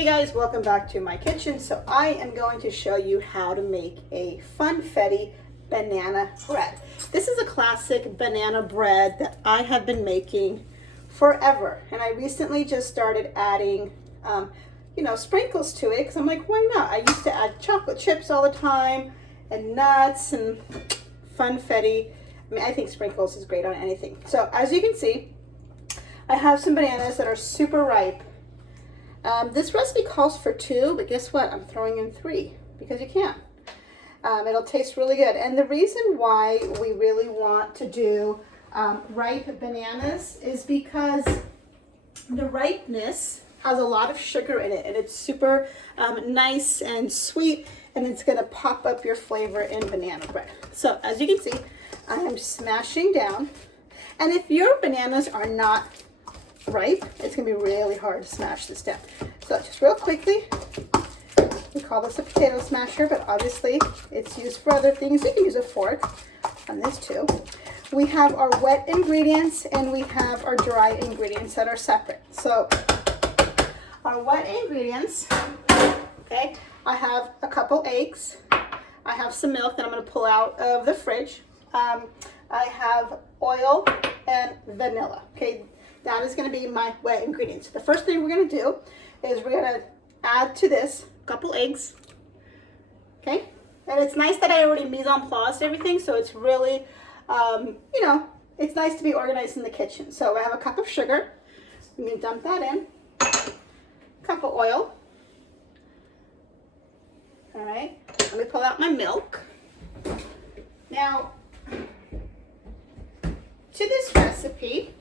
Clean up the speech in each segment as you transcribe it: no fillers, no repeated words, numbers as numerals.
Hey guys, welcome back to my kitchen. So I am going to show you how to make a Funfetti banana bread. This is a classic banana bread that I have been making forever, and I recently just started adding sprinkles to it because I'm like, why not? I used to add chocolate chips all the time and nuts and Funfetti. I mean, I think sprinkles is great on anything. So as you can see, I have some bananas that are super ripe. This recipe calls for 2, but guess what? I'm throwing in 3 because you can. It'll taste really good. And the reason why we really want to do ripe bananas is because the ripeness has a lot of sugar in it, and it's super nice and sweet, and it's going to pop up your flavor in banana bread. So as you can see, I am smashing down. And if your bananas are not ripe, it's gonna be really hard to smash this down. So just real quickly, we call this a potato smasher, but obviously it's used for other things. You can use a fork on this too. We have our wet ingredients and we have our dry ingredients that are separate. So our wet ingredients, okay, I have a couple eggs. I have some milk that I'm gonna pull out of the fridge. I have oil and vanilla, okay? That is going to be my wet ingredients. The first thing we're going to do is we're going to add to this a couple eggs. Okay? And it's nice that I already mise en place everything, so it's really, it's nice to be organized in the kitchen. So I have a cup of sugar. I'm going to dump that in. A cup of oil. All right. Let me pull out my milk. Now, to this recipe,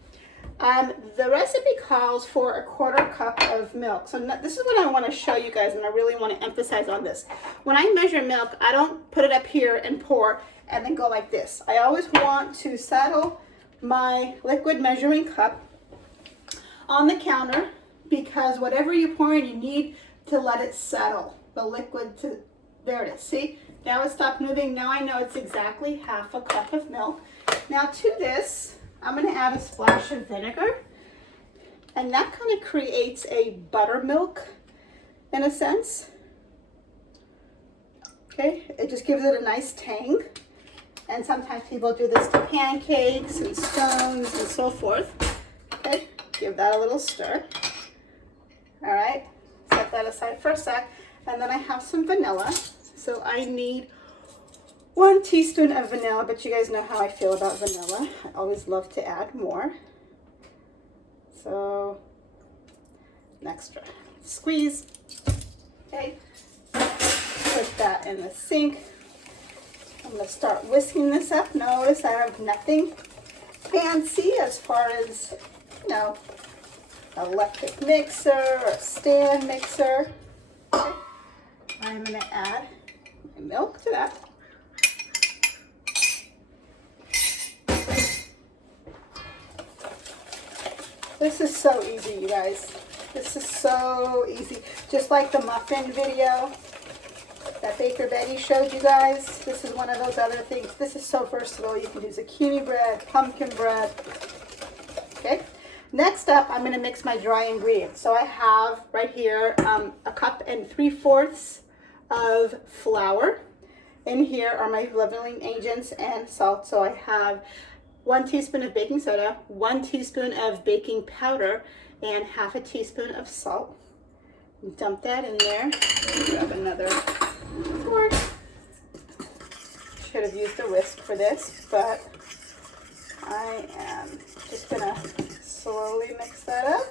the recipe calls for a 1/4 cup of milk. So this is what I want to show you guys, and I really want to emphasize on this. When I measure milk, I don't put it up here and pour and then go like this. I always want to settle my liquid measuring cup on the counter, because whatever you pour in, you need to let it settle. The liquid to, there it is. See? Now it stopped moving. Now I know it's exactly 1/2 cup of milk. Now to this, I'm going to add a splash of vinegar, and that kind of creates a buttermilk in a sense. Okay, it just gives it a nice tang, and sometimes people do this to pancakes and scones and so forth. Okay, give that a little stir. All right, set that aside for a sec, and then I have some vanilla. So I need 1 teaspoon of vanilla, but you guys know how I feel about vanilla. I always love to add more. So, an extra squeeze. Okay, put that in the sink. I'm going to start whisking this up. Notice I have nothing fancy as far as, an electric mixer or stand mixer. Okay. I'm going to add my milk to that. This is so easy, you guys. This is so easy. Just like the muffin video that Baker Betty showed you guys. This is one of those other things. This is so versatile. You can do zucchini bread, pumpkin bread. Okay. Next up, I'm going to mix my dry ingredients. So I have right here a cup and 3/4 of flour. In here are my leavening agents and salt. So I have 1 teaspoon of baking soda, 1 teaspoon of baking powder, and 1/2 teaspoon of salt. Dump that in there. Grab another fork. Should have used a whisk for this, but I am just gonna slowly mix that up.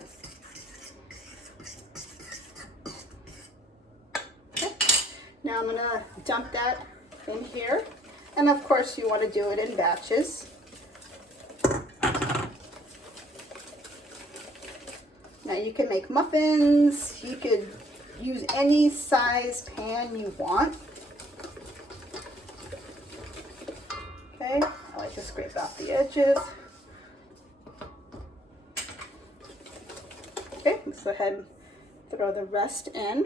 Okay. Now I'm gonna dump that in here, and of course you want to do it in batches. Now you can make muffins, you could use any size pan you want. Okay, I like to scrape out the edges. Okay, let's go ahead and throw the rest in.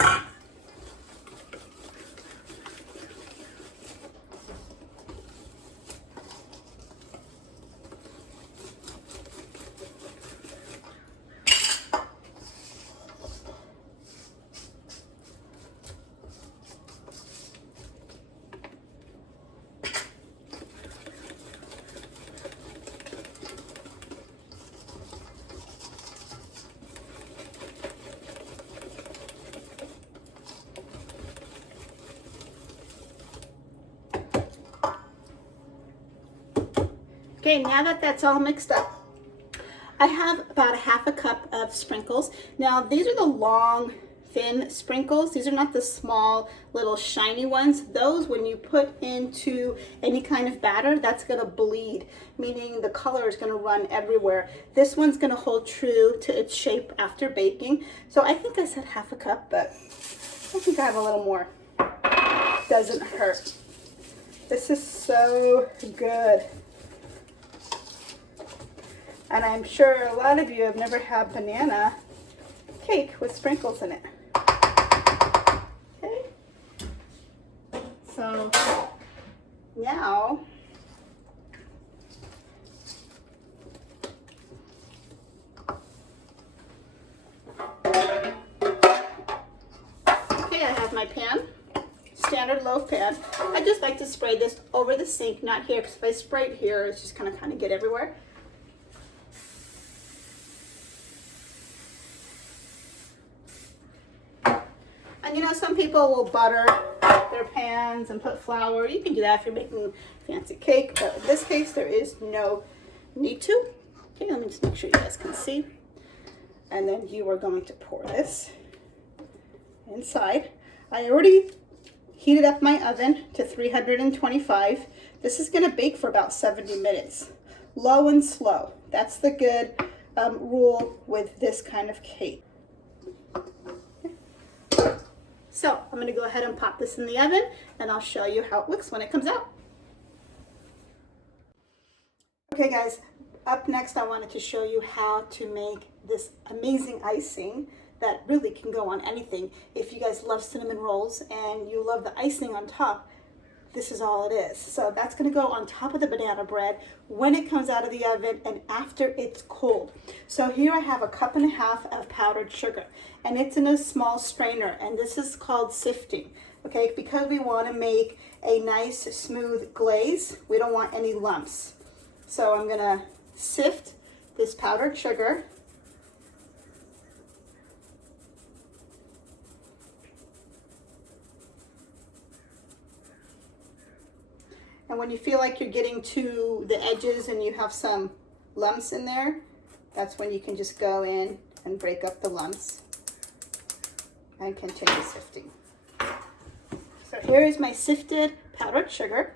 Okay, now that that's all mixed up, I have about a half a cup of sprinkles. Now these are the long, thin sprinkles. These are not the small, little shiny ones. Those, when you put into any kind of batter, that's gonna bleed, meaning the color is gonna run everywhere. This one's gonna hold true to its shape after baking. So I think I said half a cup, but I think I have a little more. Doesn't hurt. This is so good. And I'm sure a lot of you have never had banana cake with sprinkles in it. Okay. So now okay, I have my pan, standard loaf pan. I just like to spray this over the sink, not here, because if I spray it here, it's just gonna kind of get everywhere. And you know, some people will butter their pans and put flour. You can do that if you're making fancy cake, but in this case, there is no need to. Okay, let me just make sure you guys can see. And then you are going to pour this inside. I already heated up my oven to 325. This is gonna bake for about 70 minutes. Low and slow. That's the good rule with this kind of cake. So I'm going to go ahead and pop this in the oven, and I'll show you how it looks when it comes out. Okay guys, up next I wanted to show you how to make this amazing icing that really can go on anything. If you guys love cinnamon rolls and you love the icing on top, this is all it is. So that's going to go on top of the banana bread when it comes out of the oven and after it's cold. So here I have a cup and a half of powdered sugar, and it's in a small strainer, and this is called sifting, okay? Because we want to make a nice smooth glaze, we don't want any lumps. So I'm going to sift this powdered sugar. And when you feel like you're getting to the edges and you have some lumps in there, that's when you can just go in and break up the lumps and continue sifting. So here is my sifted powdered sugar.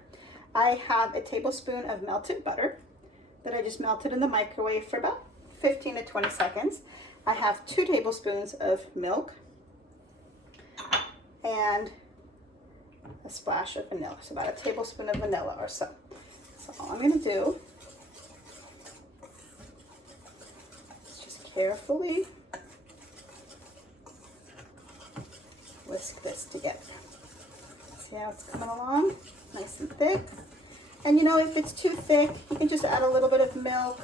I have a tablespoon of melted butter that I just melted in the microwave for about 15 to 20 seconds. I have 2 tablespoons of milk and a splash of vanilla, so about a tablespoon of vanilla or so. So all I'm going to do is just carefully whisk this together. See how it's coming along? Nice and thick. And you know, if it's too thick, you can just add a little bit of milk.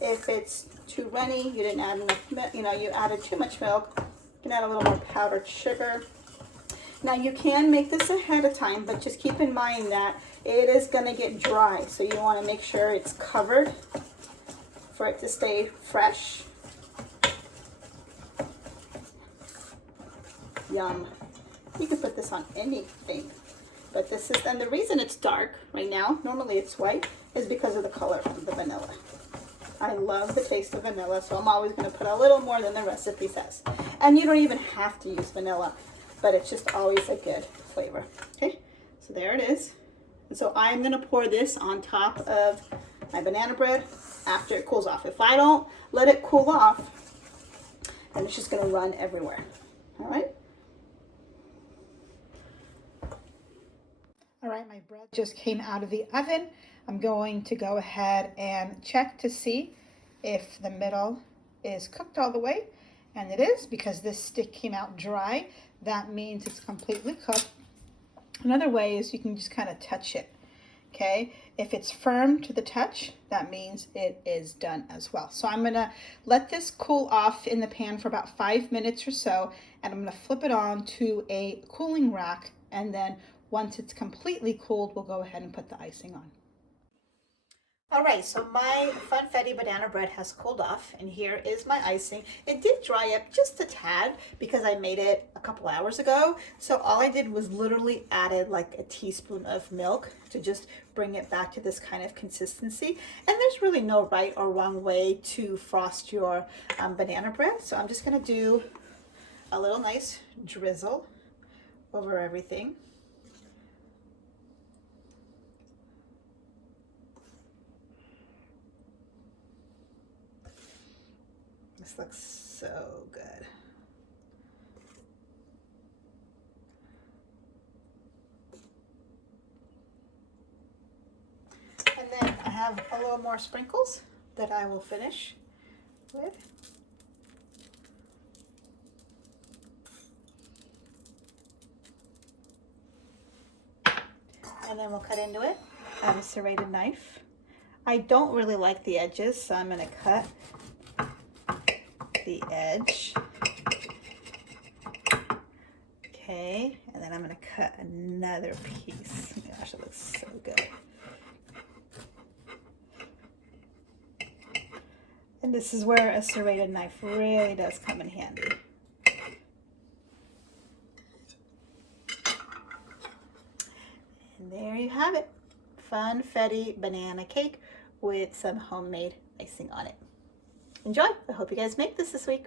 If it's too runny, you didn't add enough milk, you know, you added too much milk, you can add a little more powdered sugar. Now you can make this ahead of time, but just keep in mind that it is going to get dry. So you want to make sure it's covered for it to stay fresh. Yum. You can put this on anything, but this is, and the reason it's dark right now, normally it's white, is because of the color of the vanilla. I love the taste of vanilla, so I'm always going to put a little more than the recipe says. And you don't even have to use vanilla, but it's just always a good flavor. Okay, so there it is. And so I'm going to pour this on top of my banana bread after it cools off. If I don't let it cool off, then it's just going to run everywhere. All right. All right, my bread just came out of the oven. I'm going to go ahead and check to see if the middle is cooked all the way. And it is, because this stick came out dry. That means it's completely cooked. Another way is you can just kind of touch it, okay? If it's firm to the touch, that means it is done as well. So I'm gonna let this cool off in the pan for about 5 minutes or so, and I'm gonna flip it on to a cooling rack, and then once it's completely cooled, we'll go ahead and put the icing on. All right, so my Funfetti banana bread has cooled off, and here is my icing. It did dry up just a tad because I made it a couple hours ago. So all I did was literally added like a teaspoon of milk to just bring it back to this kind of consistency. And there's really no right or wrong way to frost your banana bread. So I'm just gonna do a little nice drizzle over everything. This looks so good. And then I have a little more sprinkles that I will finish with. And then we'll cut into it. I have a serrated knife. I don't really like the edges, so I'm going to cut the edge. Okay, and then I'm going to cut another piece. Oh my gosh, it looks so good. And this is where a serrated knife really does come in handy. And there you have it. Funfetti banana cake with some homemade icing on it. Enjoy! I hope you guys make this week.